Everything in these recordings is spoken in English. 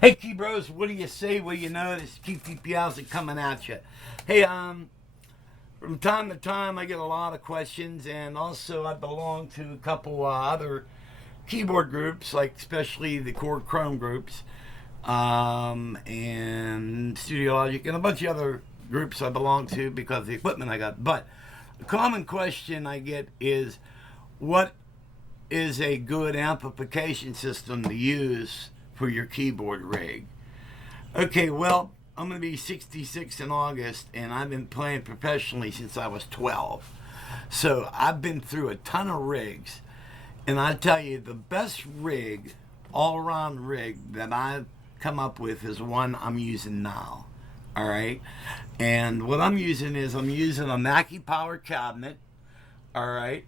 Hey, Key Bros, what do you say? Well, you know, this Keith DiPiazza coming at you. Hey, from time to time, I get a lot of questions, and also I belong to a couple other keyboard groups, like especially the Chord Chrome groups, and Studio Logic, and a bunch of other groups I belong to because of the equipment I got. But a common question I get is, what is a good amplification system to use for your keyboard rig? Okay, well, I'm going to be 66 in August, and I've been playing professionally since I was 12. So I've been through a ton of rigs, and I tell you, the best rig, all around rig that I've come up with is one I'm using now. All right, and what I'm using is I'm using a Mackie Power cabinet. All right,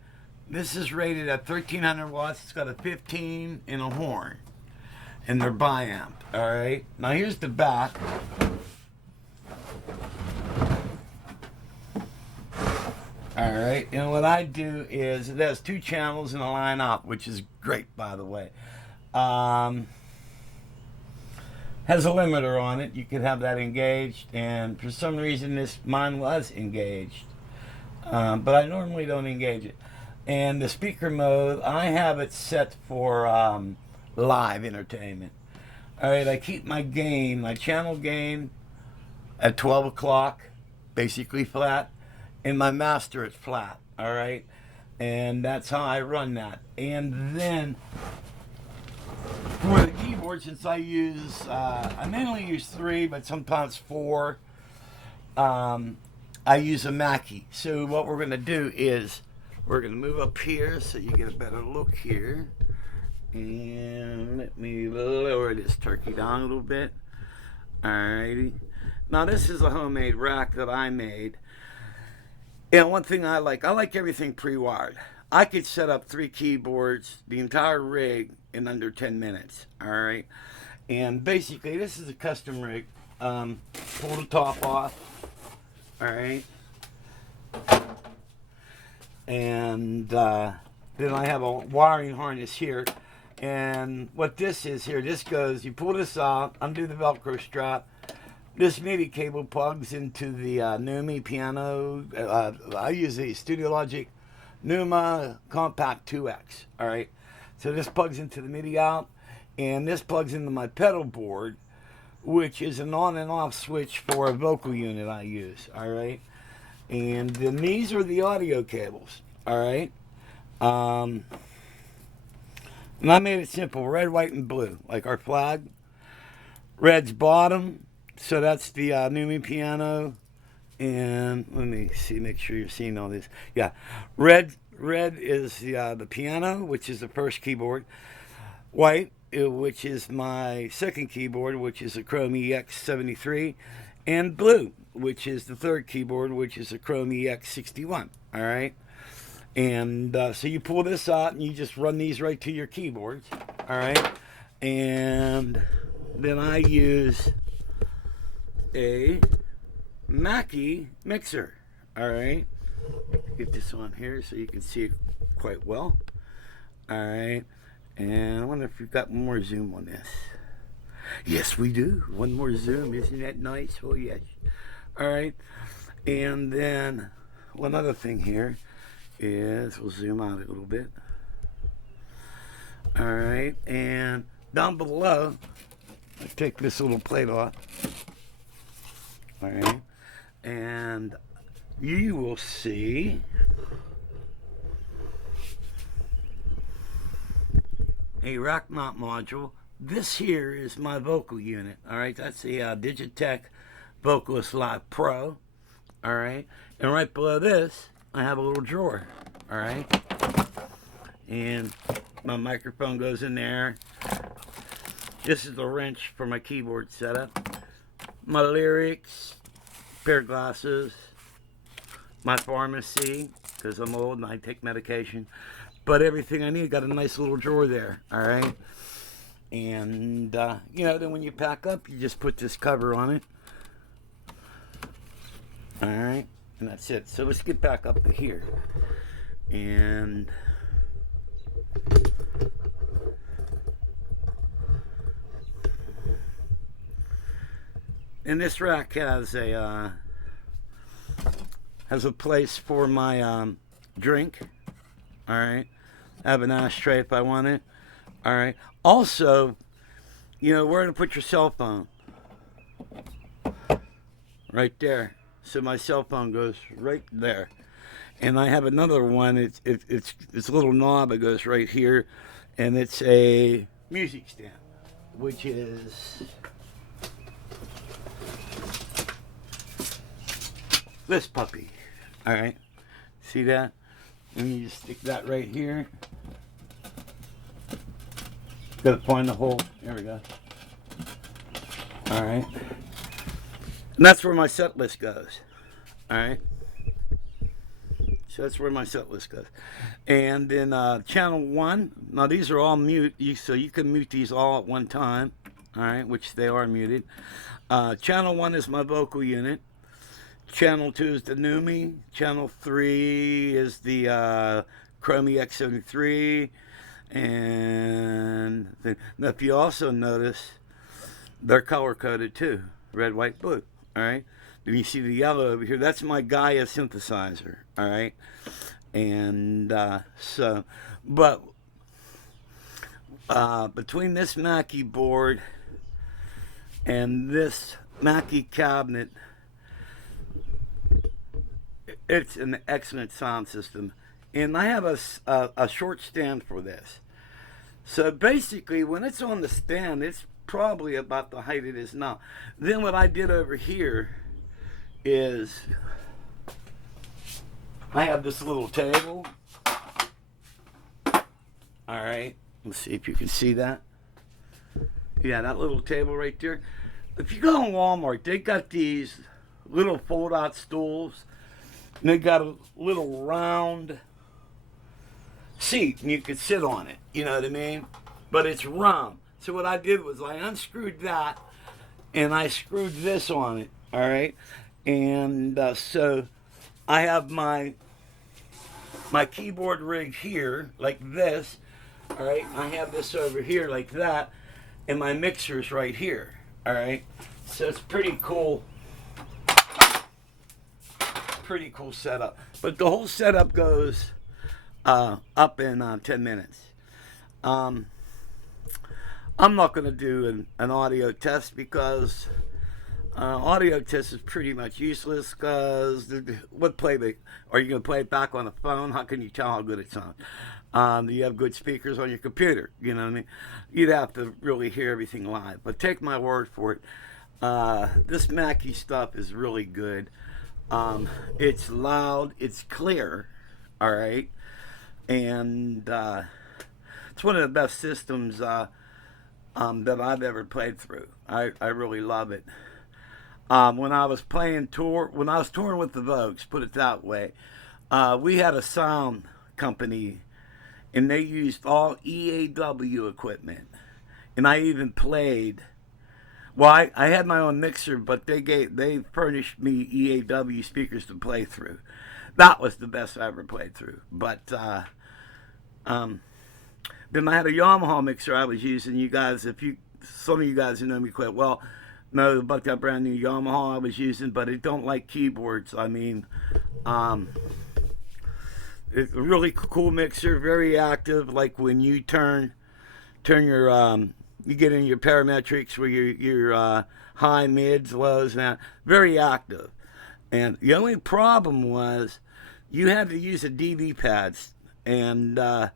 this is rated at 1300 watts. It's got a 15 and a horn, and they're biamp. All right, now here's the back. All right, and what I do is it has two channels and a line out, which is great, by the way. Um, has a limiter on it. You could have that engaged, and for some reason this mine was engaged, but I normally don't engage it. And the speaker mode, I have it set for live entertainment. All right, I keep my gain, my channel gain, at 12 o'clock, basically flat, and my master is flat. All right, and that's how I run that. And then for the keyboard, since I mainly use three, but sometimes four, I use a Mackie. So what we're going to do is we're going to move up here so you get a better look here. And let me lower this turkey down a little bit. Alrighty. Now this is a homemade rack that I made. And one thing I like everything pre-wired. I could set up three keyboards, the entire rig, in under 10 minutes. Alright. And basically this is a custom rig. Pull the top off. Alright. And then I have a wiring harness here. And what this is here, this goes, you pull this out, undo the Velcro strap. This MIDI cable plugs into the Numi piano. I use the Studio Logic Numa Compact 2X. All right. So this plugs into the MIDI out, and this plugs into my pedal board, which is an on and off switch for a vocal unit I use. All right. And then these are the audio cables. All right. And I made it simple, red, white, and blue, like our flag. Red's bottom, so that's the Numi piano. And let me see, make sure you're seeing all this. Yeah, red is the piano, which is the first keyboard. White, which is my second keyboard, which is a Chrome EX73. And blue, which is the third keyboard, which is a Chrome EX61. All right. And so you pull this out and you just run these right to your keyboards. All right. And then I use a Mackie mixer. All right. Get this on here so you can see it quite well. All right. And I wonder if we've got more zoom on this. Yes, we do. One more zoom. Isn't that nice? Oh, yes. All right. And then one other thing here is, we'll zoom out a little bit. All right. And down below, I take this little plate off. All right. And you will see a rack mount module. This here is my vocal unit. All right. That's the Digitech Vocalist Live Pro. All right. And right below this, I have a little drawer. All right. And my microphone goes in there. This is the wrench for my keyboard setup. My lyrics, pair of glasses, my pharmacy, because I'm old and I take medication. But everything I need, got a nice little drawer there. All right. And, then when you pack up, you just put this cover on it. All right. And that's it. So let's get back up to here. And and this rack has a place for my drink. All right, I have an ashtray if I want it. All right. Also, where to put your cell phone? Right there. So my cell phone goes right there. And I have another one. It's a little knob that goes right here, and it's a music stand, which is this puppy. All right, see that? And you just stick that right here. Got to find the hole. There we go. All right, and that's where my set list goes. All right. So that's where my set list goes. And then channel 1, now these are all mute, so you can mute these all at one time, all right, which they are muted. Channel 1 is my vocal unit. Channel 2 is the NUMMI. Channel 3 is the Chromie X73. And now if you also notice, they're color-coded too, red, white, blue, all right? Then you see the yellow over here. That's my Gaia synthesizer, all right? And but between this Mackie board and this Mackie cabinet, it's an excellent sound system. And I have a short stand for this. So basically, when it's on the stand, it's probably about the height it is now. Then what I did over here is I have this little table. All right, let's see if you can see that. Yeah, that little table right there. If you go to Walmart, they got these little fold-out stools, and they got a little round seat, and you could sit on it. You know what I mean? But it's round. So what I did was I unscrewed that, and I screwed this on it. All right. And so I have my keyboard rig here like this, all right? I have this over here like that, and my mixer's right here, all right? So it's pretty cool setup. But the whole setup goes up in 10 minutes. I'm not going to do an audio test because audio test is pretty much useless because what playback? Are you going to play it back on the phone? How can you tell how good it sounds? Do you have good speakers on your computer? You know what I mean? You'd have to really hear everything live. But take my word for it. This Mackie stuff is really good. It's loud. It's clear. All right. And it's one of the best systems that I've ever played through. I really love it. When I was touring with the Vogues, put it that way, we had a sound company, and they used all EAW equipment, and I even played. Well, I had my own mixer, but they furnished me EAW speakers to play through. That was the best I ever played through. But then I had a Yamaha mixer I was using. You guys, some of you guys who know me quite well know about that brand new Yamaha I was using, but it don't like keyboards. I mean, it's a really cool mixer, very active. Like when you turn your you get in your parametrics where your high, mids, lows, now very active. And the only problem was you had to use a DB pads, and it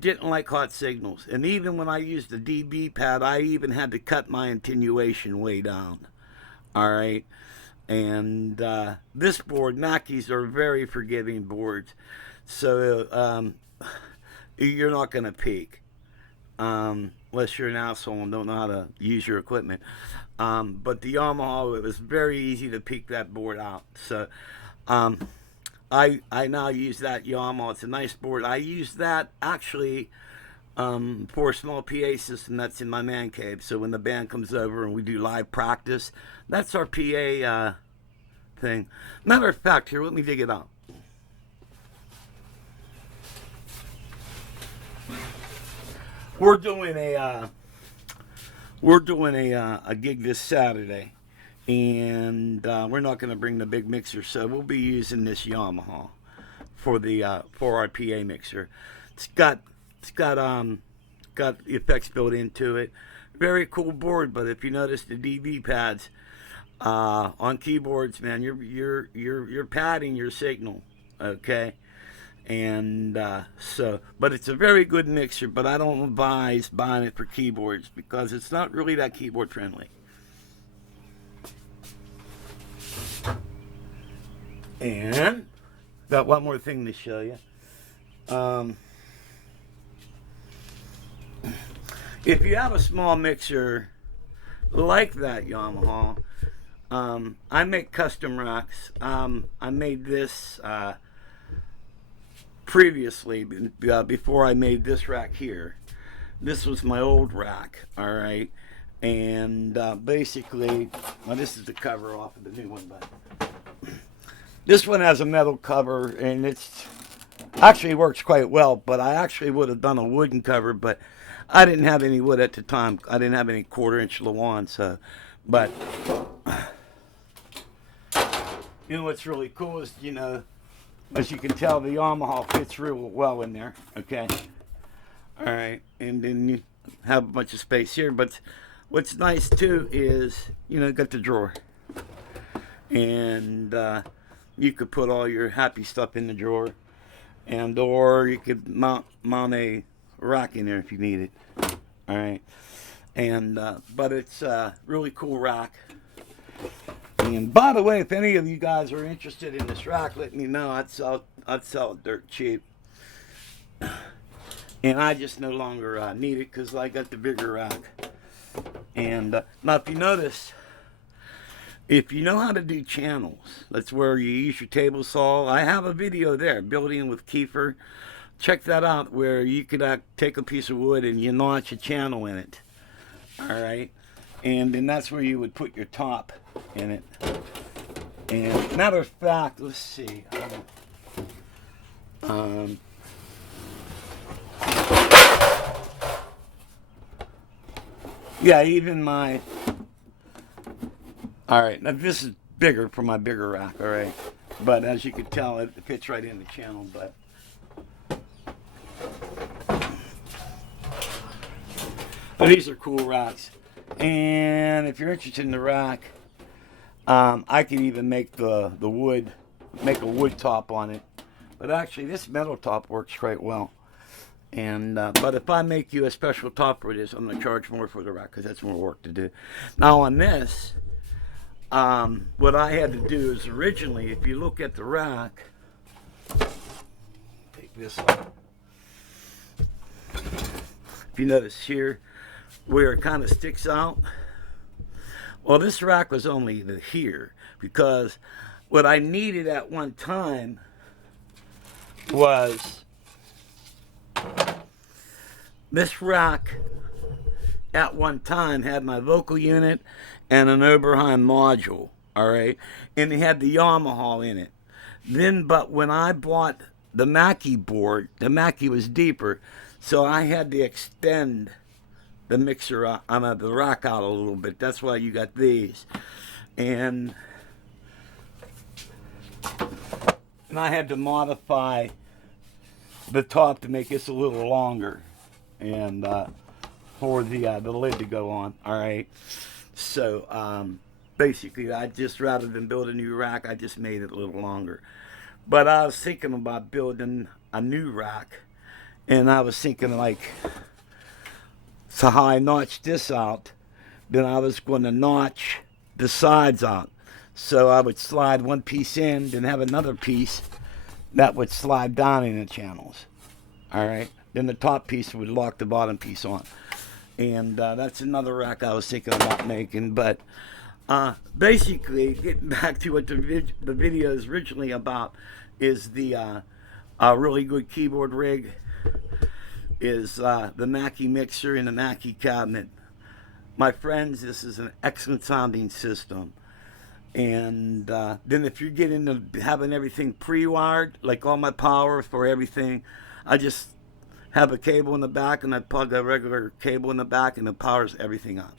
didn't like hot signals. And even when I used the DB pad, I even had to cut my attenuation way down. All right. And this board, Mackies are very forgiving boards, so you're not going to peak unless you're an asshole and don't know how to use your equipment. But the Yamaha, it was very easy to peak that board out. So I now use that Yamaha. It's a nice board. I use that actually for a small PA system that's in my man cave. So when the band comes over and we do live practice, that's our PA thing. Matter of fact, here, let me dig it out. We're doing we're doing a gig this Saturday, and we're not going to bring the big mixer, so we'll be using this Yamaha for the 4 RPA mixer. It's got got effects built into it. Very cool board, but if you notice the DV pads on keyboards, man, you're padding your signal, okay? And but it's a very good mixer, but I don't advise buying it for keyboards because it's not really that keyboard friendly. And got one more thing to show you. If you have a small mixer like that Yamaha, I make custom racks. I made this previously, before I made this rack here. This was my old rack, all right? And basically, well, this is the cover off of the new one, but this one has a metal cover, and it's actually works quite well, but I actually would have done a wooden cover, but I didn't have any wood at the time. I didn't have any 1/4-inch Lewan, so, but you know what's really cool is, you know, as you can tell, the Yamaha fits real well in there, okay? All right, and then you have a bunch of space here, but what's nice too is, you know, got the drawer. And you could put all your happy stuff in the drawer, and or you could mount a rack in there if you need it. All right, and but it's a really cool rack. And by the way, if any of you guys are interested in this rack, let me know. I'd sell it dirt cheap. And I just no longer need it because I got the bigger rack. And now, if you notice, if you know how to do channels, that's where you use your table saw. I have a video there, building with Kiefer. Check that out, where you could take a piece of wood and you notch a channel in it. All right, and then that's where you would put your top in it. And matter of fact, let's see. Yeah, even my. All right, now this is bigger for my bigger rack. All right, but as you can tell, it fits right in the channel. But these are cool racks, and if you're interested in the rack, I can even make the wood, make a wood top on it. But actually, this metal top works quite well. And but if I make you a special top for this, I'm going to charge more for the rack because that's more work to do. Now on this, what I had to do is originally, if you look at the rack, take this off. If you notice here, where it kind of sticks out, well, this rack was only here because what I needed at one time was this rack. At one time had my vocal unit and an Oberheim module, all right, and it had the Yamaha in it. Then, but when I bought the Mackie board, the Mackie was deeper, so I had to extend the mixer, the rack out a little bit. That's why you got these, and I had to modify the top to make this a little longer, and for the lid to go on. All right, so basically, I just, rather than build a new rack, I just made it a little longer. But I was thinking about building a new rack, and I was thinking like, so how I notched this out, then I was going to notch the sides out. So I would slide one piece in, then have another piece that would slide down in the channels. All right, then the top piece would lock the bottom piece on. And that's another rack I was thinking about making. But basically, getting back to what the video is originally about, is the really good keyboard rig is the Mackie mixer and the Mackie cabinet. My friends, this is an excellent sounding system. And then if you get into having everything pre-wired, like all my power for everything, I just have a cable in the back and I plug a regular cable in the back and it powers everything up.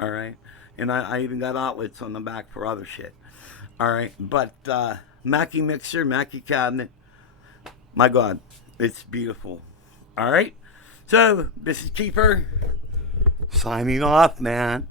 All right, and I even got outlets on the back for other shit. All right, but Mackie mixer, Mackie cabinet. My God, it's beautiful. All right, so this is Keeper signing off, man.